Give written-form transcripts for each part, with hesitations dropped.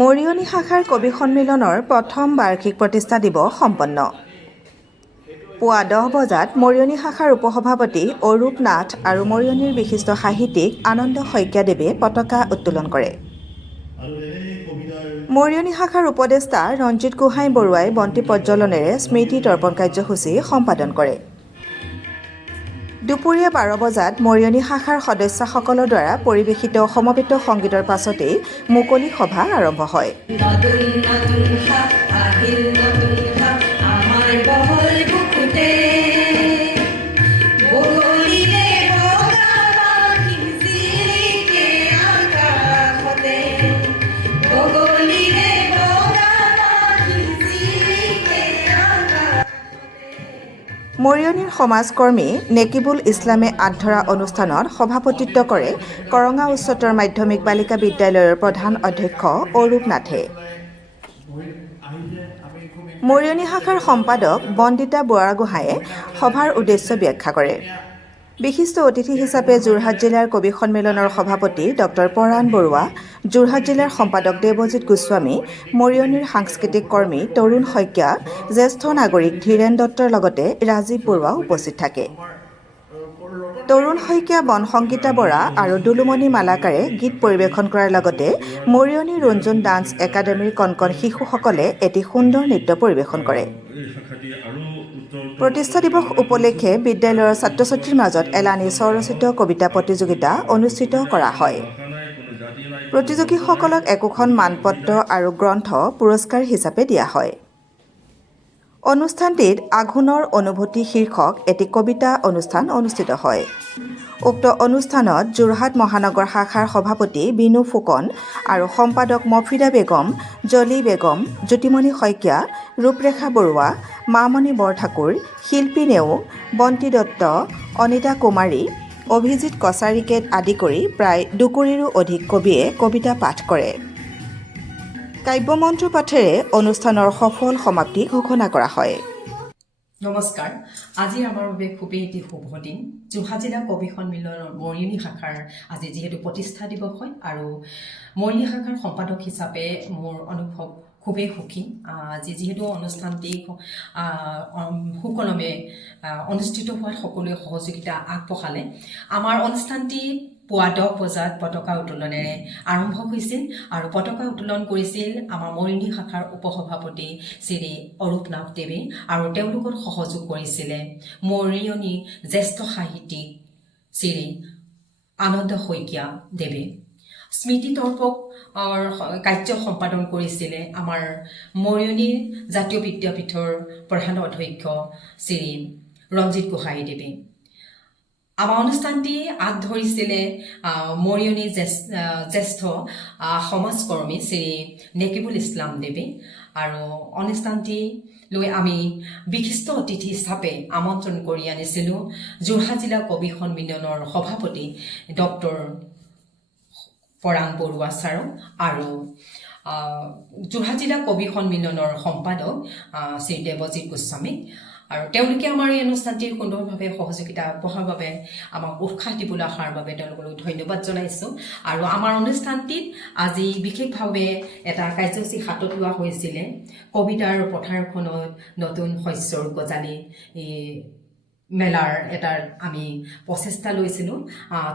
মৰিয়নি শাখাৰ কবি সন্মিলনৰ প্ৰথম বাৰ্ষিক প্ৰতিষ্ঠা দিৱস সম্পন্ন। পুৱা 10 বজাত মৰিয়নি শাখাৰ উপসভাপতি অৰূপ নাথ আৰু মৰিয়নিৰ বিশিষ্ট সাহিত্যিক আনন্দ শইকীয়াদেৱে পতাকা উত্তোলন কৰে। মৰিয়নি শাখাৰ উপদেষ্টা ৰঞ্জিত গোহাঁই বৰুৱাই বন্তি প্ৰজ্বলনেৰে স্মৃতি তৰ্পণ কাৰ্যসূচী সম্পাদন কৰে। দুপৰীয়া 12 বজাত মৰিয়নি শাখাৰ সদস্যসকলৰ দ্বাৰা পৰিৱেশিত সমবেত সংগীতৰ পাছতেই মুকলি সভা আৰম্ভ হয়। মৰিয়নিৰ সমাজকৰ্মী নেকিবুল ইছলামে আধৰা অনুষ্ঠানত সভাপতিত্ব কৰে কৰঙা উচ্চতৰ মাধ্যমিক বালিকা বিদ্যালয়ৰ প্ৰধান অধ্যক্ষ অৰূপ নাথে। মৰিয়নি শাখাৰ সম্পাদক বন্দিতা বুঢ়াগোহাঁয়ে সভাৰ উদ্দেশ্য ব্যাখ্যা কৰে। বিশিষ্ট অতিথি হিচাপে যোৰহাট জিলাৰ কবি সন্মিলনৰ সভাপতি ডক্টৰ পৰাণ বৰুৱা, যোৰহাট জিলাৰ সম্পাদক দেৱজিৎ গোস্বামী, মৰিয়নিৰ সাংস্কৃতিক কৰ্মী তৰুণ শইকীয়া, জ্যেষ্ঠ নাগৰিক ধীৰেন দত্তৰ লগতে ৰাজীৱ বৰুৱা উপস্থিত থাকে। তৰুণ শইকীয়া, বনসংগীতা বৰা আৰু দুলুমণি মালাকাৰে গীত পৰিৱেশন কৰাৰ লগতে মৰিয়নি ৰঞ্জুন ডান্স একাডেমীৰ কণকণ শিশুসকলে এটি সুন্দৰ নৃত্য পৰিৱেশন কৰে। প্ৰতিষ্ঠা দিৱস উপলক্ষে বিদ্যালয়ৰ ছাত্ৰ ছাত্ৰীৰ মাজত এলানি স্বৰচিত কবিতা প্ৰতিযোগিতা অনুষ্ঠিত কৰা হয়। প্ৰতিযোগীসকলক একোখন মানপত্ৰ আৰু গ্ৰন্থ পুৰস্কাৰ হিচাপে দিয়া হয়। অনুষ্ঠানটিত আঘোণৰ অনুভূতি শীৰ্ষক এটি কবিতা অনুষ্ঠান অনুষ্ঠিত হয়। উক্ত অনুষ্ঠানত যোৰহাট মহানগৰ শাখাৰ সভাপতি বিনু ফুকন আৰু সম্পাদক মফিদা বেগম, জলি বেগম, জ্যোতিমণি শইকীয়া, ৰূপৰেখা বৰুৱা, মামণি বৰঠাকুৰ, শিল্পী নেওগ, বন্তি দত্ত, অনিতা কুমাৰী, অভিজিৎ কছাৰীকে আদি কৰি প্ৰায় 2 কোটিৰো অধিক কবিয়ে কবিতা পাঠ কৰে। কাব্যমন্ত্ৰ পাঠেৰে অনুষ্ঠানৰ সফল সমাপ্তি ঘোষণা কৰা হয়। নমস্কাৰ। আজি আমাৰ বাবে খুবেই এটি শুভ দিন। যোৰহাট জিলা কবি সন্মিলনৰ মৰিয়নি শাখাৰ আজি যিহেতু প্ৰতিষ্ঠা দিৱস হয় আৰু মৰিয়নি শাখাৰ সম্পাদক হিচাপে মোৰ অনুভৱ খুবেই সুখী। আজি যিহেতু অনুষ্ঠানটি সুকলমে অনুষ্ঠিত হোৱাত সকলোৱে সহযোগিতা আগবঢ়ালে। আমাৰ অনুষ্ঠানটি পুৱা 10 বজাত পতাকা উত্তোলনেৰে আৰম্ভ হৈছিল আৰু পতাকা উত্তোলন কৰিছিল আমাৰ মৰিয়নি শাখাৰ উপসভাপতি শ্ৰী অৰূপ নাথদেৱে আৰু তেওঁলোকৰ সহযোগ কৰিছিলে মৰিয়নি জ্যেষ্ঠ সাহিত্যিক শ্ৰী আনন্দ শইকীয়া দেৱে। স্মৃতি তৰ্পক কাৰ্য সম্পাদন কৰিছিলে আমাৰ মৰিয়নিৰ জাতীয় বিদ্যাপীঠৰ প্ৰধান অধ্যক্ষ শ্ৰী ৰঞ্জিত গোহাঁই দেৱে। আমাৰ অনুষ্ঠানটি আগ ধৰিছিলে মৰিয়নি জ্যেষ্ঠ সমাজকৰ্মী শ্ৰী নেকিবুল ইছলাম দেৱে আৰু অনুষ্ঠানটি লৈ আমি বিশিষ্ট অতিথি হিচাপে আমন্ত্ৰণ কৰি আনিছিলোঁ যোৰহাট জিলা কবি সন্মিলনৰ সভাপতি ডক্টৰ পৰাণ বৰুৱা ছাৰক আৰু যোৰহাট জিলা কবি সন্মিলনৰ সম্পাদক শ্ৰী দেৱজিৎ গোস্বামীক। আৰু তেওঁলোকে আমাৰ এই অনুষ্ঠানটিৰ সুন্দৰভাৱে সহযোগিতা আগবঢ়োৱাৰ বাবে আমাক উৎসাহ দিবলৈ অহাৰ বাবে তেওঁলোকক ধন্যবাদ জনাইছোঁ। আৰু আমাৰ অনুষ্ঠানটিত আজি বিশেষভাৱে এটা কাৰ্যসূচী হাতত লোৱা হৈছিলে কবিতাৰ পথাৰখনত নতুন শস্যৰ গজালি মেলাৰ এটাৰ আমি প্ৰচেষ্টা লৈছিলোঁ।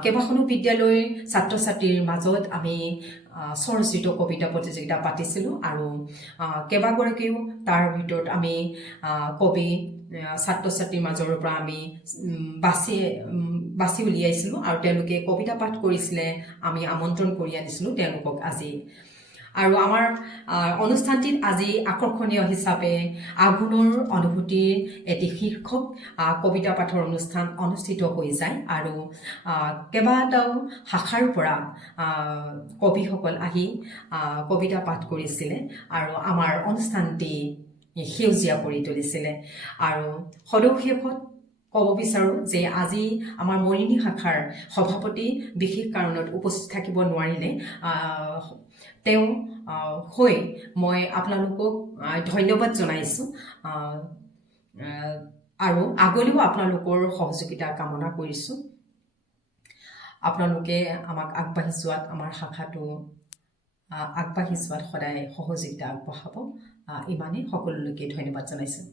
কেইবাখনো বিদ্যালয়ৰ ছাত্ৰ ছাত্ৰীৰ মাজত আমি স্বৰচিত কবিতা প্ৰতিযোগিতা পাতিছিলোঁ আৰু কেইবাগৰাকীও তাৰ ভিতৰত আমি কবি ছাত্ৰ ছাত্ৰীৰ মাজৰ পৰা আমি বাছি উলিয়াইছিলোঁ আৰু তেওঁলোকে কবিতা পাঠ কৰিছিলে। আমি আমন্ত্ৰণ কৰি আনিছিলোঁ তেওঁলোকক আজি। আৰু আমাৰ অনুষ্ঠানটিত আজি আকৰ্ষণীয় হিচাপে আঘোণৰ অনুভূতিৰ এটি শীৰ্ষক কবিতা পাঠৰ অনুষ্ঠান অনুষ্ঠিত হৈ যায় আৰু কেইবাটাও শাখাৰ পৰা কবিসকল আহি কবিতা পাঠ কৰিছিলে আৰু আমাৰ অনুষ্ঠানটি সেউজীয়া কৰি তুলিছিলে। আৰু সদশেষত ক'ব বিচাৰোঁ যে আজি আমাৰ মৰিয়নি শাখাৰ সভাপতি বিশেষ কাৰণত উপস্থিত থাকিব নোৱাৰিলে। তেওঁ হৈ মই আপোনালোকক ধন্যবাদ জনাইছোঁ আৰু আগলৈও আপোনালোকৰ সহযোগিতা কামনা কৰিছোঁ। আপোনালোকে আমাক আগবাঢ়ি যোৱাত আমাৰ শাখাটো আগবাঢ়ি যোৱাত সদায় সহযোগিতা আগবঢ়াব। ইমানেই সকলোলৈকে ধন্যবাদ জনাইছোঁ।